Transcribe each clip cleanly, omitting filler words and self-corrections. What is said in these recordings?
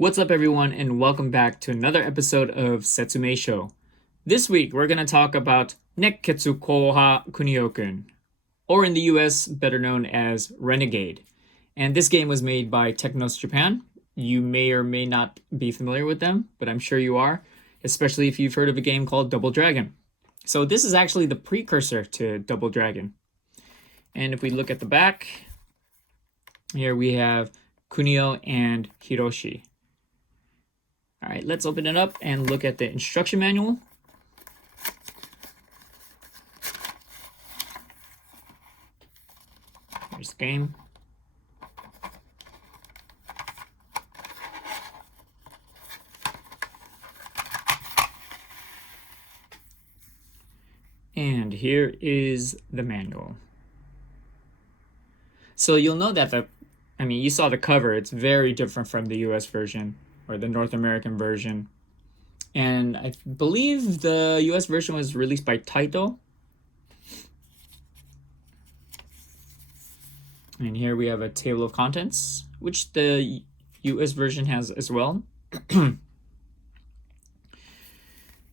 What's up, everyone, and welcome back to another episode of Setsumei Show. This week, we're going to talk about Nekketsu Koha Kunio-kun, or in the US, better known as Renegade. And this game was made by Technos Japan. You may or may not be familiar with them, but I'm sure you are, especially if you've heard of a game called Double Dragon. So this is actually the precursor to Double Dragon. And if we look at the back, here we have Kunio and Hiroshi. All right, let's open it up and look at the instruction manual. Here's the game. And here is the manual. So you'll know that you saw the cover. It's very different from the US version or the North American version. And I believe the US version was released by Taito. And here we have a table of contents, which the US version has as well. Then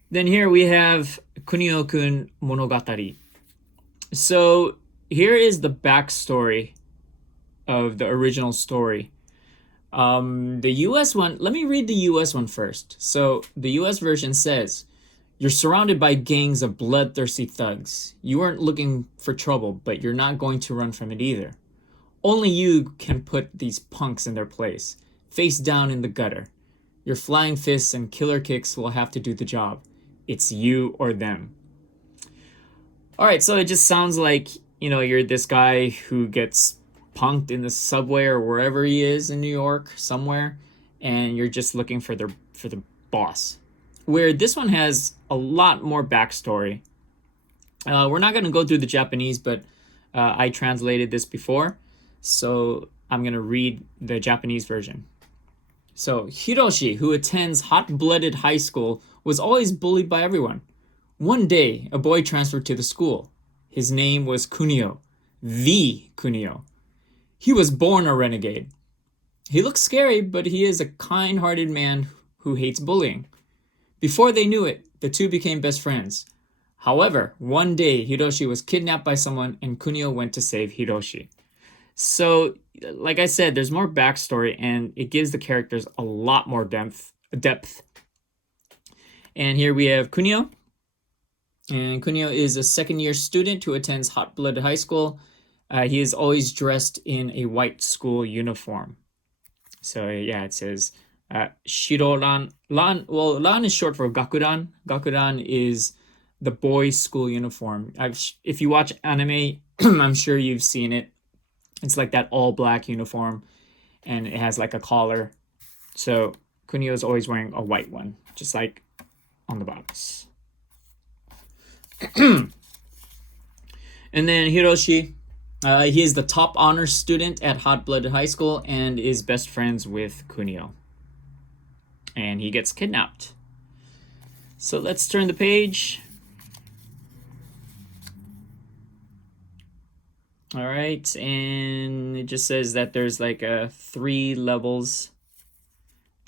here we have Kunio-kun Monogatari. So here is the backstory of the original story. The US one, let me read the US one first. So the US version says, "You're surrounded by gangs of bloodthirsty thugs. You aren't looking for trouble, but you're not going to run from it either. Only you can put these punks in their place, face down in the gutter. Your flying fists and killer kicks will have to do the job. It's you or them." All right, so it just sounds like, you're this guy who gets punked in the subway or wherever he is in New York somewhere, and you're just looking for the boss. Where this one has a lot more backstory. We're not going to go through the Japanese, but I translated this before, so I'm going to read the Japanese version. So, Hiroshi, who attends hot-blooded high school, was always bullied by everyone. One day, a boy transferred to the school. His name was Kunio, the Kunio. He was born a renegade. He looks scary, but he is a kind-hearted man who hates bullying. Before they knew it, the two became best friends. However, one day, Hiroshi was kidnapped by someone, and Kunio went to save Hiroshi. So, like I said, there's more backstory, and it gives the characters a lot more depth. And here we have Kunio. And Kunio is a second-year student who attends hot-blooded high school. He is always dressed in a white school uniform. So yeah, it says Shiroran. Ran is short for Gakuran. Gakuran is the boys' school uniform. If you watch anime, I'm sure you've seen it. It's like that all-black uniform, and it has like a collar. So Kunio is always wearing a white one, just like on the box. And then Hiroshi. He is the top honor student at hot-blooded high school and is best friends with Kunio. And he gets kidnapped. So let's turn the page. All right, and it just says that there's like three levels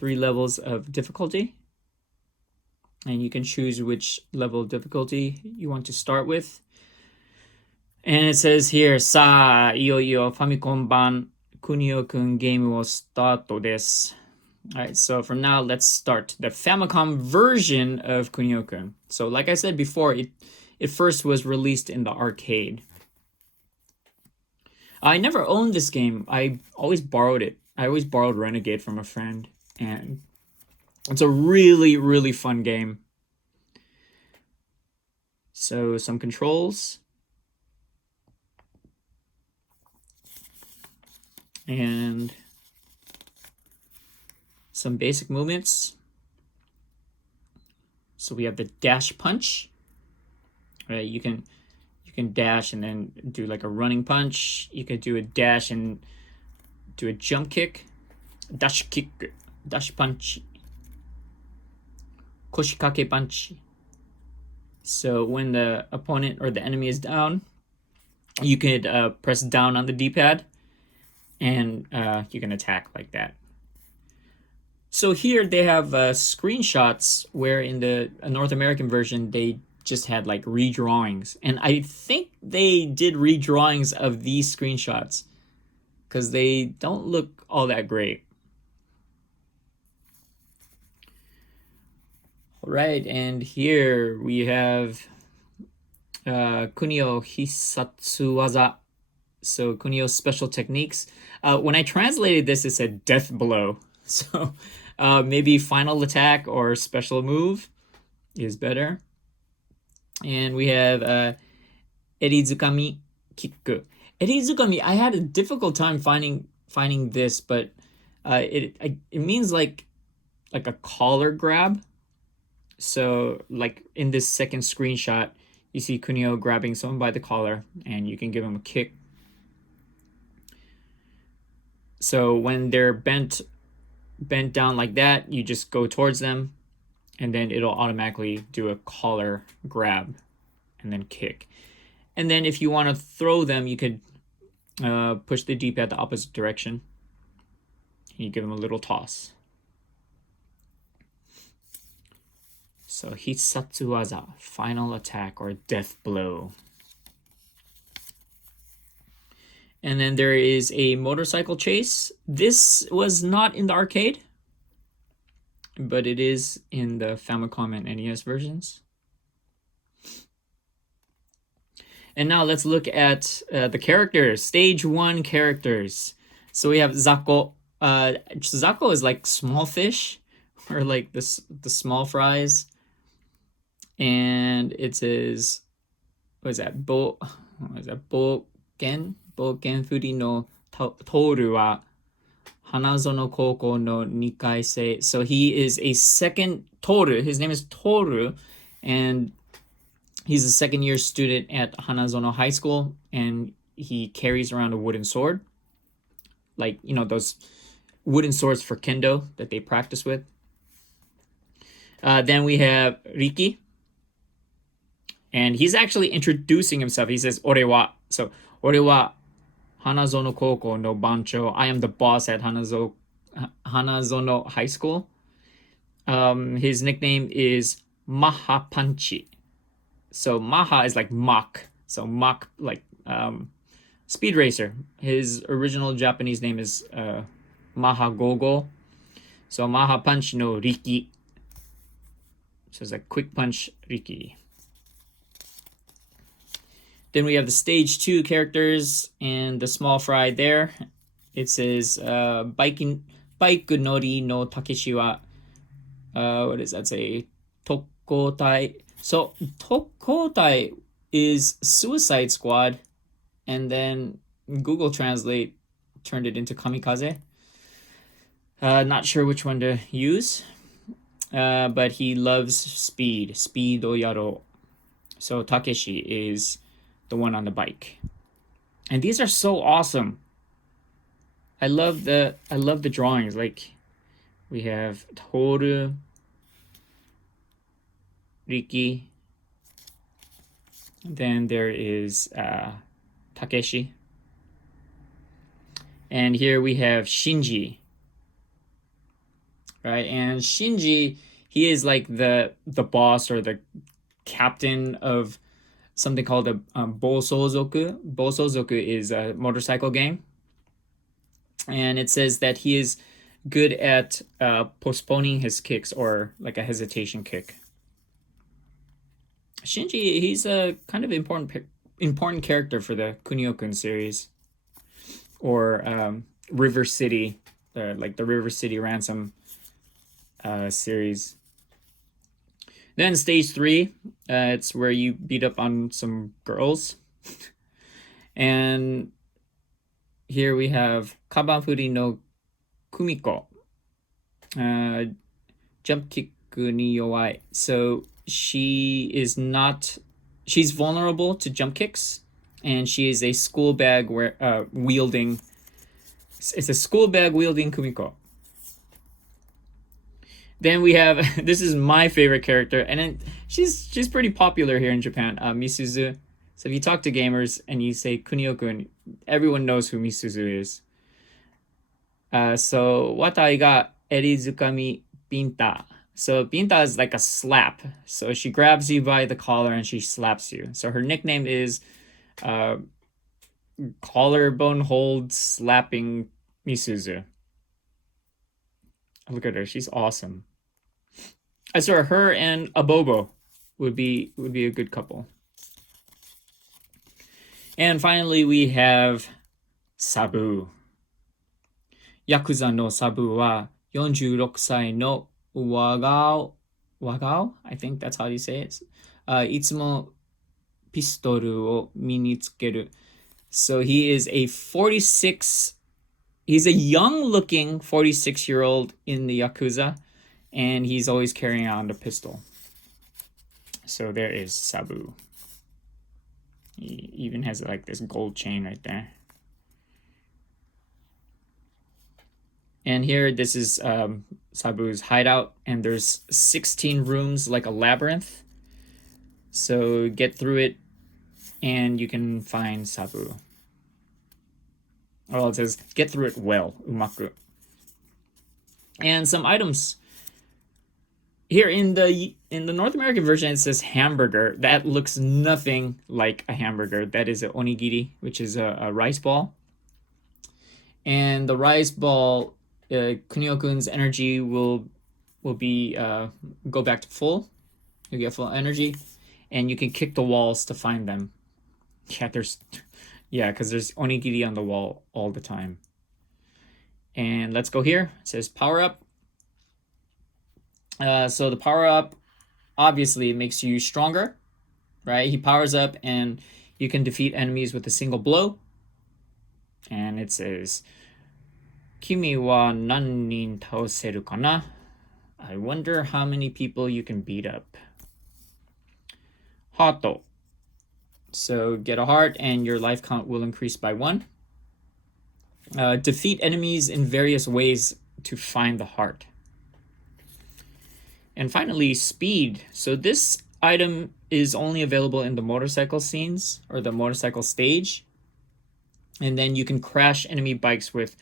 of difficulty. And you can choose which level of difficulty you want to start with. And it says here, "Sa, iyo Famicom ban Kunio-kun game wo starto desu." All right, so from now, let's start the Famicom version of Kunio-kun. So like I said before, it first was released in the arcade. I never owned this game. I always borrowed it. I always borrowed Renegade from a friend, and it's a really, really fun game. So some controls. And some basic movements. So we have the dash punch. Right, you can dash and then do like a running punch. You could do a dash and do a jump kick, dash kick, dash punch, koshikake punch. So when the opponent or the enemy is down, you could press down on the D-pad and you can attack like that. So here they have screenshots where in the North American version they just had like redrawings, and I think they did redrawings of these screenshots because they don't look all that great. All right, and here we have Kunio Hisatsuwaza. So Kunio's special techniques. When I translated this, it said death blow. So maybe final attack or special move is better. And we have Erizukami Kikku. Erizukami, I had a difficult time finding this, but it means like a collar grab. So like in this second screenshot, you see Kunio grabbing someone by the collar, and you can give him a kick. So when they're bent down like that, you just go towards them, and then it'll automatically do a collar grab and then kick. And then if you want to throw them, you could push the D-pad the opposite direction. And you give them a little toss. So Hisatsuwaza, final attack or death blow. And then there is a motorcycle chase. This was not in the arcade, but it is in the Famicom and NES versions. And now let's look at the characters, stage 1 characters. So we have Zako. Zako is like small fish, or like the small fries. And it says, what is that? Boken furi no toru wa Hanazono Koko no Nikaisei. So he is a second Toru. His name is Toru, and he's a second-year student at Hanazono High School, and he carries around a wooden sword, like those wooden swords for kendo that they practice with. Then we have Riki, and he's actually introducing himself. He says "Ore wa." So "Ore wa Hanazono Koko no Bancho." I am the boss at Hanazono High School. His nickname is Maha Panchi. So Maha is like Mach. So Mach, like Speed Racer. His original Japanese name is Maha Gogo. So Maha Punch no Riki. So it's like quick punch Riki. Then we have the stage 2 characters and the small fry there. It says bike nori no Takeshi wa what does that say? Tokkotai. So Tokkotai is Suicide Squad, and then Google Translate turned it into Kamikaze. Not sure which one to use, but he loves speed. Speed o yaro. So Takeshi is the one on the bike, and these are so awesome. I love the drawings. Like we have Toru, Riki, then there is Takeshi, and here we have Shinji, right? And Shinji, he is like the boss or the captain of something called a Bosozoku. Bosozoku is a motorcycle gang, and it says that he is good at postponing his kicks, or like a hesitation kick. Shinji, he's a kind of important character for the Kunio-kun series, or River City, like the River City Ransom series. Then stage 3, it's where you beat up on some girls. And here we have Kabanfuri no Kumiko. Jump kick ni yowai. So she's vulnerable to jump kicks, and she is a school bag wielding. It's a school bag wielding Kumiko. Then we have, this is my favorite character, and she's pretty popular here in Japan, Misuzu. So if you talk to gamers and you say Kunio-kun, everyone knows who Misuzu is. So watai ga Erizukami Pinta. So Pinta is like a slap. So she grabs you by the collar and she slaps you. So her nickname is collarbone hold slapping Misuzu. Look at her, she's awesome. I saw her and Abobo would be a good couple. And finally, we have Sabu. Yakuza no Sabu wa 46歳の wagao. I think that's how you say it. いつもピストルを身につける. So he is a 46. He's a young-looking 46-year-old in the Yakuza, and he's always carrying around a pistol. So there is Sabu. He even has like this gold chain right there. And here, this is Sabu's hideout, and there's 16 rooms like a labyrinth. So get through it, and you can find Sabu. Oh, it says get through it well, umaku. And some items. Here in the North American version, it says hamburger. That looks nothing like a hamburger. That is an onigiri, which is a rice ball. And the rice ball, Kunio-kun's energy will be go back to full. You get full energy, and you can kick the walls to find them. Yeah, because there's onigiri on the wall all the time. And let's go here. It says power up. So the power up obviously makes you stronger, right? He powers up and you can defeat enemies with a single blow. And it says, Kimi wa nannin taoseru kana? I wonder how many people you can beat up. Hato. So get a heart and your life count will increase by 1. Defeat enemies in various ways to find the heart. And finally, speed. So this item is only available in the motorcycle scenes or the motorcycle stage. And then you can crash enemy bikes with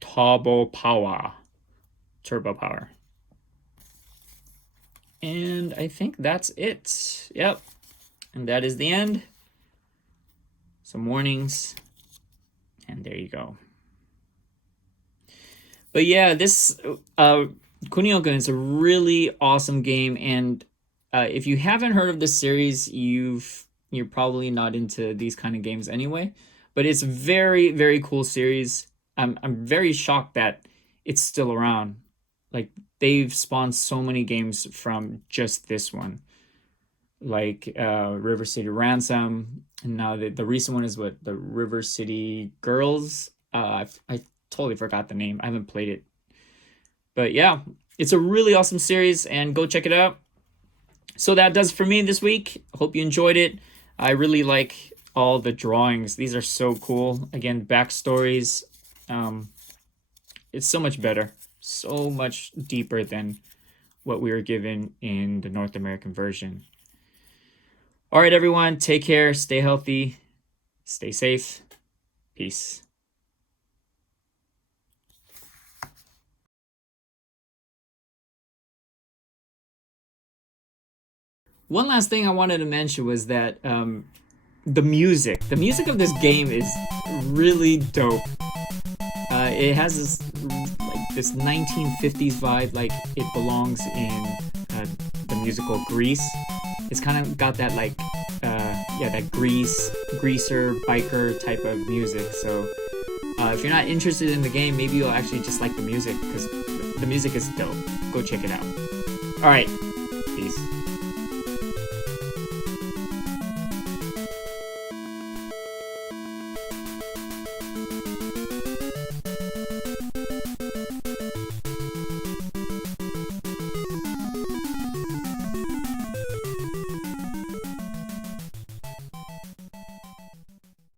turbo power. And I think that's it. Yep. And that is the end. Some warnings. And there you go. But yeah, this Kunio-kun is a really awesome game. And if you haven't heard of this series, you're probably not into these kind of games anyway. But it's a very, very cool series. I'm very shocked that it's still around. Like, they've spawned so many games from just this one. Like River City Ransom, and now the recent one is what, the River City Girls. I totally forgot the name. I haven't played it, but yeah, it's a really awesome series, and go check it out. So that does it for me this week. Hope you enjoyed it. I really like all the drawings. These are so cool. Again, backstories. It's so much better, so much deeper than what we were given in the North American version. All right, everyone, take care, stay healthy, stay safe, peace. One last thing I wanted to mention was that the music of this game is really dope. It has this 1950s vibe, like it belongs in the musical Grease. It's kind of got that that greaser biker type of music. So if you're not interested in the game, maybe you'll actually just like the music, because the music is dope. Go check it out. All right, peace.